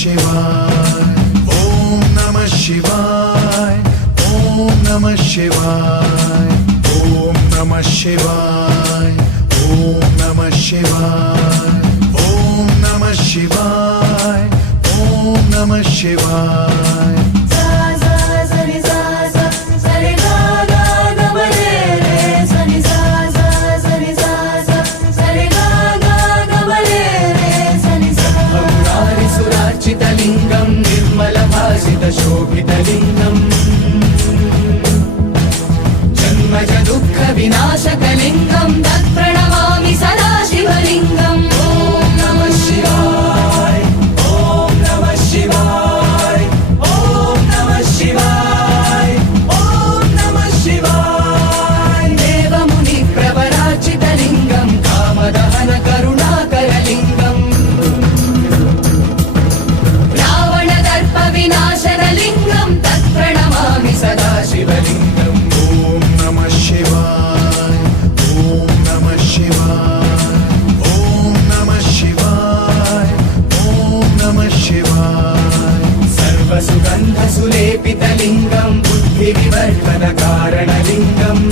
शिवाय ओम नमः शिवाय ओम नमः शिवाय ओम नमः शिवाय ओम नमः शिवाय ओम नमः शिवाय ओम नमः शिवाय लिंगं निर्मल भासित शोभित लिंगं जन्मज दुःख विनाशक लिंगं तत्प्रणमामि सदा शिवलिंगम् ओम नमः शिवाय ओम नमः शिवाय ओम नमः शिवाय ओम नमः शिवाय देवमुनि प्रवराचित लिंगं कामदहन करुणाकर लिंगम् विनाशनलिंगं तत्प्रणमामि सदा शिवलिंगम् ओम नमः शिवाय ओम नमः शिवाय ओम नमः शिवाय ओम नमः शिवाय सर्वसुगन्धसुलेपितलिंगं बुद्धिविवर्धनकारणलिंगम्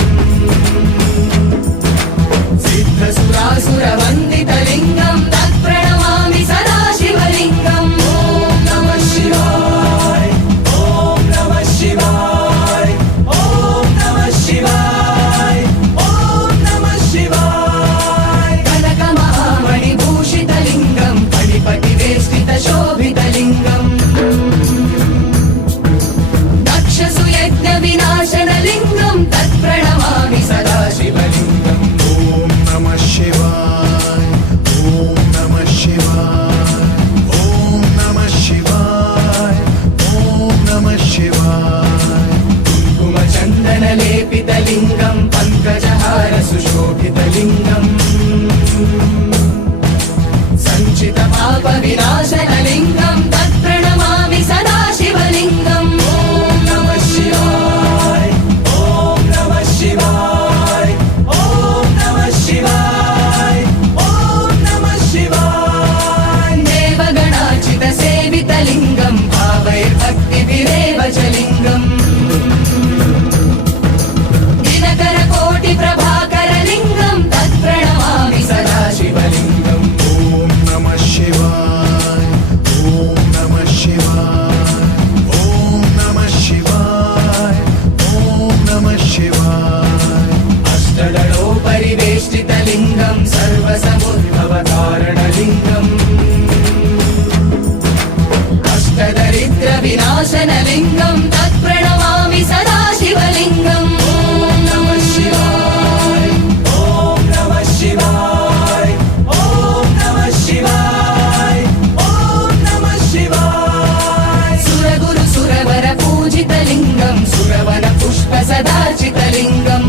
सिद्धसुरासुरवन्दितलिंगं तत्प्रणमामि सदा शिवलिंगम् ओम नमः शिवाय ओम नमः शिवाय ओम नमः शिवाय ओम नमः शिवाय कनकमहामणिभूषितलिंगं फणिपतिवेष्टितशोभितलिंगम् दक्षसुयज्ञविनाशनलिंगं तत्प्रणमामि सदा शिवलिंगम् ओम नमः शिवाय ओम नमः शिवाय ओम नमः शिवाय ओम नमः शिवाय कुङ्कुमचन्दनलेपितलिंगं पङ्कजहार सुशोभितलिंगम् सञ्चितपापविनाशनलिंगं तत्प्रणमामि सदा शिवलिंगम् ओम नमः शिवाय ओम नमः शिवाय ओम नमः शिवाय ओम नमः शिवाय देवगणार्चितसेवितलिंगं भावैर्भक्तिभिरेव च लिंगम् दिनकरकोटिप्रभाकरलिंगं तत्प्रणमामि सदा शिवलिंगम् ओम नमः शिवाय ओम नमः शिवाय ओम नमः शिवाय ओम नमः शिवाय अष्टदलोपरिवेष्टितलिंगं सर्वसमुद्भवकारणलिंगम् अष्टदरिद्रविनाशनलिंगं तत्प्रणमामि सदा शिवलिंगम् ओम नमः शिवाय ओम नमः शिवाय ओम नमः शिवाय ओम नमः शिवाय सुरगुरु सुरवर पूजितलिंगं सुरवन पुष्प सदार्चितलिंगम्